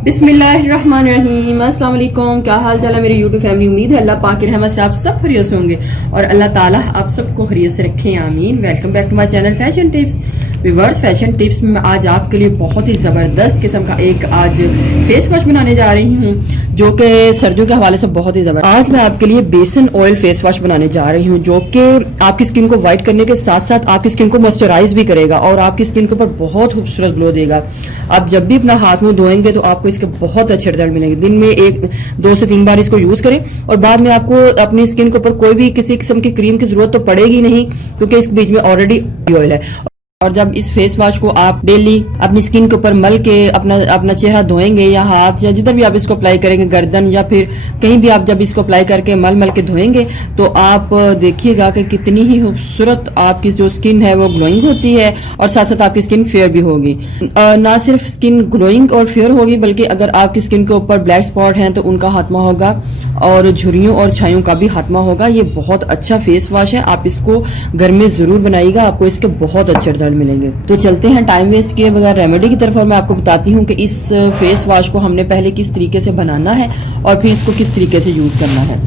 बिस्मिल्लाहिर्रहमानिर्रहीम, अस्सलाम वालेकुम। क्या हाल चाल है मेरी यूट्यूब फैमिली। उम्मीद है अल्लाह पाक की रहमत से आप सब खैरियत से होंगे और अल्लाह ताला आप सबको खैरियत से रखें, आमीन। Welcome back to my channel fashion tips viewers. Fashion tips में आज आपके लिए बहुत ही ज़बरदस्त किस्म का एक आज फेस वॉश बनाने जा रही हूँ जो कि सर्दियों के हवाले से बहुत ही ज़बरदस्त। आज मैं आपके लिए बेसन ऑयल फेस वॉश बनाने जा रही हूँ जो कि आपकी स्किन को वाइट करने के साथ साथ आपकी स्किन को मॉइस्चराइज भी करेगा और आपकी स्किन के ऊपर बहुत खूबसूरत ग्लो देगा। आप जब भी अपना हाथ मुंह धोएंगे तो आपको इसके बहुत अच्छे रिजल्ट मिलेंगे। दिन में 2 से 3 बार इसको यूज करें और बाद में आपको अपनी स्किन के ऊपर कोई भी किसी किस्म की क्रीम की जरूरत तो पड़ेगी नहीं क्योंकि इस बीच में ऑलरेडी ऑयल है। और जब इस फेस वॉश को आप डेली अपनी स्किन के ऊपर मल के अपना चेहरा धोएंगे या हाथ या जिधर भी आप इसको अप्लाई करेंगे, गर्दन या फिर कहीं भी आप जब इसको अप्लाई करके मल के धोएंगे तो आप देखिएगा कि कितनी ही खूबसूरत आपकी जो स्किन है वो ग्लोइंग होती है और साथ साथ आपकी स्किन फेयर भी होगी। ना सिर्फ स्किन ग्लोइंग और फेयर होगी बल्कि अगर आपकी स्किन के ऊपर ब्लैक स्पॉट हैं तो उनका खात्मा होगा और झुर्रियों और छाइयों का भी खात्मा होगा। ये बहुत अच्छा फेस वॉश है, आप इसको घर में जरूर बनाइएगा, आपको इसके बहुत अच्छे रिजल्ट मिलेंगे। तो चलते हैं टाइम वेस्ट किए बगैर रेमेडी की तरफ और मैं आपको बताती हूँ कि इस फेस वॉश को हमने पहले किस तरीके से बनाना है और फिर इसको किस तरीके से यूज करना है।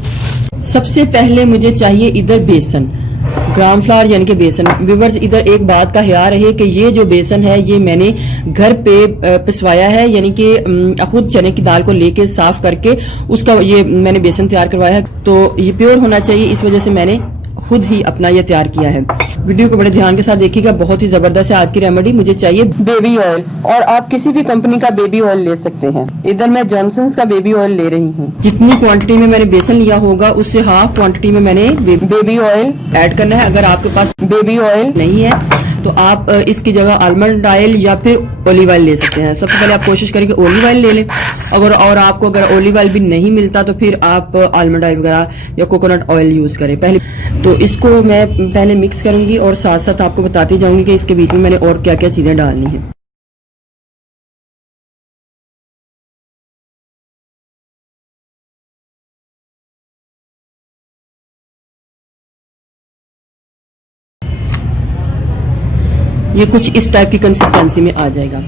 सबसे पहले मुझे चाहिए इधर बेसन, ग्राम फ्लावर यानी कि बेसन। व्यूअर्स, इधर एक बात का ख्याल रहे कि ये जो बेसन है ये मैंने घर पे पिसवाया है, यानी कि खुद चने की दाल को लेके साफ करके उसका ये मैंने बेसन तैयार करवाया है। तो ये प्योर होना चाहिए, इस वजह से मैंने खुद ही अपना ये तैयार किया है। वीडियो को बड़े ध्यान के साथ देखिएगा, बहुत ही जबरदस्त है आज की रेमेडी। मुझे चाहिए बेबी ऑयल और आप किसी भी कंपनी का बेबी ऑयल ले सकते हैं। इधर मैं जॉनसन्स का बेबी ऑयल ले रही हूँ। जितनी क्वांटिटी में मैंने बेसन लिया होगा उससे हाफ क्वांटिटी में मैंने बेबी ऑयल ऐड करना है। अगर आपके पास बेबी ऑयल नहीं है तो आप इसकी जगह आलमंड ऑयल या फिर ऑलिव ऑयल ले सकते हैं। सबसे पहले आप कोशिश करें कि ऑलिव ऑयल ले लें, और आपको अगर ऑलिव ऑयल भी नहीं मिलता तो फिर आप आलमंड ऑयल वगैरह या कोकोनट ऑयल यूज करें। पहले तो इसको मैं पहले मिक्स करूंगी और साथ साथ आपको बताती जाऊंगी कि इसके बीच में मैंने और क्या क्या चीजें डालनी है। ये कुछ इस टाइप की कंसिस्टेंसी में आ जाएगा।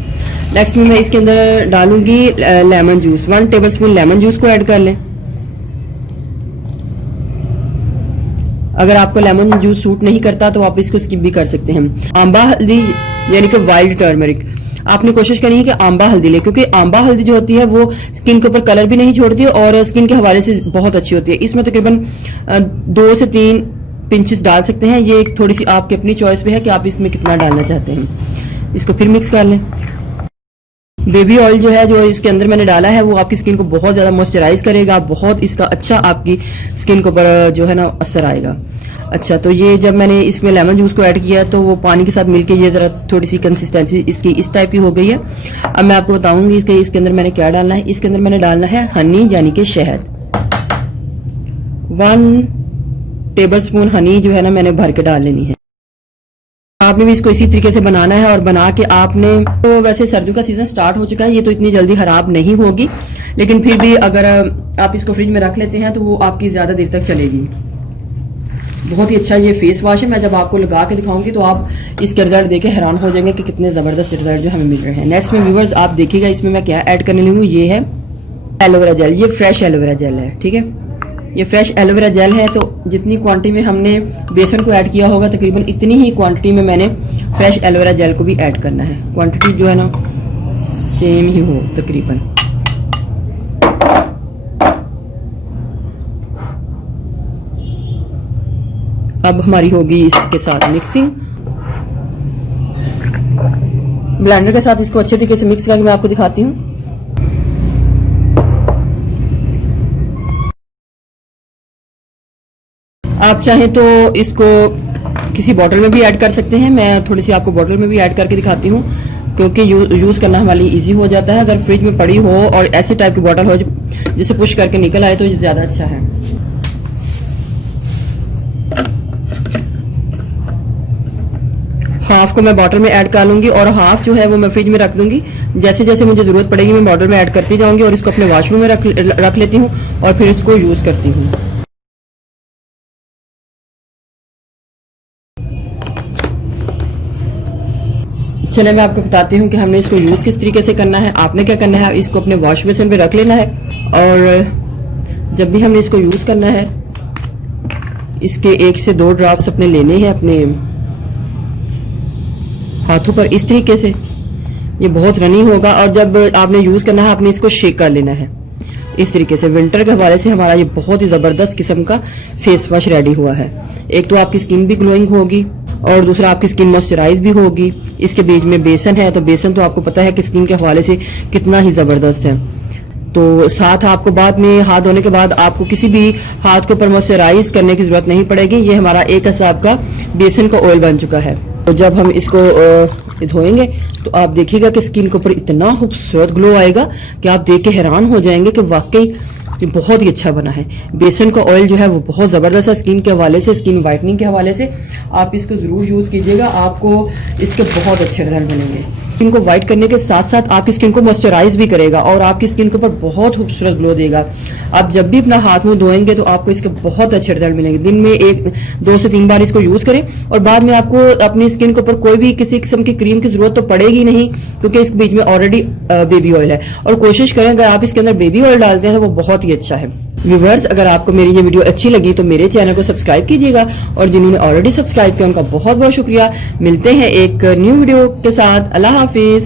नेक्स्ट में मैं इसके अंदर डालूंगी lemon juice. 1 tablespoon lemon juice को ऐड कर लें। अगर आपको लेमन जूस सूट नहीं करता तो आप इसको स्किप भी कर सकते हैं। आंबा हल्दी यानी कि वाइल्ड टर्मरिक, आपने कोशिश करनी है कि आंबा हल्दी ले, क्योंकि आंबा हल्दी जो होती है वो स्किन के ऊपर कलर भी नहीं छोड़ती और स्किन के हवाले से बहुत अच्छी होती है। इसमें तकरीबन 2 से 3 पिंचेस डाल सकते हैं। ये थोड़ी सी आपकी अपनी चॉइस पे है कि आप इसमें कितना डालना चाहते हैं। इसको फिर मिक्स कर लें। बेबी ऑयल जो है जो इसके अंदर मैंने डाला है वो आपकी स्किन को बहुत ज़्यादा मॉइस्चराइज करेगा, बहुत इसका अच्छा आपकी स्किन के ऊपर जो है ना असर आएगा। अच्छा, तो ये जब मैंने इसमें लेमन जूस को ऐड किया तो वो पानी के साथ मिलके ये ज़रा थोड़ी सी कंसिस्टेंसी इसकी इस टाइप की हो गई है। अब मैं आपको बताऊंगी इसके अंदर मैंने क्या डालना है। इसके अंदर मैंने डालना है हनी यानी कि शहद। 1 टेबलस्पून हनी जो है ना मैंने भर के डाल लेनी है। आपने भी इसको इसी तरीके से बनाना है और बना के आपने, तो वैसे सर्दियों का सीजन स्टार्ट हो चुका है, ये तो इतनी जल्दी खराब नहीं होगी, लेकिन फिर भी अगर आप इसको फ्रिज में रख लेते हैं तो वो आपकी ज्यादा देर तक चलेगी। बहुत ही अच्छा ये फेस वॉश है। मैं जब आपको लगा के दिखाऊंगी तो आप इसके रिजल्ट देके हैरान हो जाएंगे कि कितने जबरदस्त रिजल्ट जो हमें मिल रहे हैं। नेक्स्ट में व्यूअर्स आप देखिएगा इसमें मैं क्या ऐड करने लगी हूँ। ये है एलोवेरा जेल, ये फ्रेश एलोवेरा जेल है, ठीक है। ये फ्रेश एलोवेरा जेल है, तो जितनी क्वांटिटी में हमने बेसन को ऐड किया होगा तकरीबन इतनी ही क्वांटिटी में मैंने फ्रेश एलोवेरा जेल को भी ऐड करना है। क्वांटिटी जो है ना सेम ही हो तकरीबन। अब हमारी होगी इसके साथ मिक्सिंग। ब्लेंडर के साथ इसको अच्छे तरीके से मिक्स करके मैं आपको दिखाती हूँ। आप चाहें तो इसको किसी बॉटल में भी ऐड कर सकते हैं। मैं थोड़ी सी आपको बॉटल में भी ऐड करके दिखाती हूँ क्योंकि यूज करना हमारे लिए इजी हो जाता है। अगर फ्रिज में पड़ी हो और ऐसे टाइप की बॉटल हो जिसे पुश करके निकल आए तो ये ज्यादा अच्छा है। हाफ को मैं बॉटल में ऐड कर लूंगी और हाफ जो है वो मैं फ्रिज में रख दूंगी। जैसे जैसे मुझे जरूरत पड़ेगी मैं बॉटल में ऐड करती जाऊंगी और इसको अपने वॉशरूम में रख लेती हूँ और फिर इसको यूज करती हूँ। चले मैं आपको बताती हूँ कि हमने इसको यूज़ किस तरीके से करना है। आपने क्या करना है, इसको अपने वॉश बेसिन पे रख लेना है और जब भी हमने इसको यूज़ करना है इसके 1 से 2 ड्रॉप्स अपने लेने हैं अपने हाथों पर इस तरीके से। ये बहुत रनी होगा और जब आपने यूज़ करना है आपने इसको शेक कर लेना है इस तरीके से। विंटर के हवाले से हमारा ये बहुत ही ज़बरदस्त किस्म का फेस वॉश रेडी हुआ है। एक तो आपकी स्किन भी ग्लोइंग होगी और दूसरा आपकी स्किन मॉइस्चराइज भी होगी। इसके बीच में बेसन है, तो बेसन तो आपको पता है कि स्किन के हवाले से कितना ही ज़बरदस्त है। तो साथ आपको बाद में हाथ धोने के बाद आपको किसी भी हाथ के ऊपर मॉइस्चराइज करने की ज़रूरत नहीं पड़ेगी। ये हमारा एक हिसाब का बेसन का ऑयल बन चुका है। तो जब हम इसको धोएंगे तो आप देखिएगा कि स्किन के ऊपर इतना खूबसूरत ग्लो आएगा कि आप देख के हैरान हो जाएंगे कि वाकई ये बहुत ही अच्छा बना है। बेसन का ऑयल जो है वो बहुत ज़बरदस्त है स्किन के हवाले से, स्किन वाइटनिंग के हवाले से। आप इसको ज़रूर यूज़ कीजिएगा, आपको इसके बहुत अच्छे रिजल्ट मिलेंगे। स्किन को वाइट करने के साथ साथ आपकी स्किन को मॉइस्चराइज भी करेगा और आपकी स्किन के ऊपर बहुत खूबसूरत ग्लो देगा। आप जब भी अपना हाथ मुंह धोएंगे तो आपको इसके बहुत अच्छे रिजल्ट मिलेंगे। दिन में 2 से 3 बार इसको यूज़ करें और बाद में आपको अपनी स्किन के ऊपर कोई भी किसी किस्म की क्रीम की ज़रूरत तो पड़ेगी नहीं, क्योंकि इस बीच में ऑलरेडी बेबी ऑयल है। और कोशिश करें अगर आप इसके अंदर बेबी ऑयल डालते हैं तो वो बहुत ही अच्छा है। व्यूवर्स, अगर आपको मेरी ये वीडियो अच्छी लगी तो मेरे चैनल को सब्सक्राइब कीजिएगा और जिन्होंने ऑलरेडी सब्सक्राइब किया उनका बहुत बहुत शुक्रिया। मिलते हैं एक न्यू वीडियो के साथ। अल्लाह हाफिज।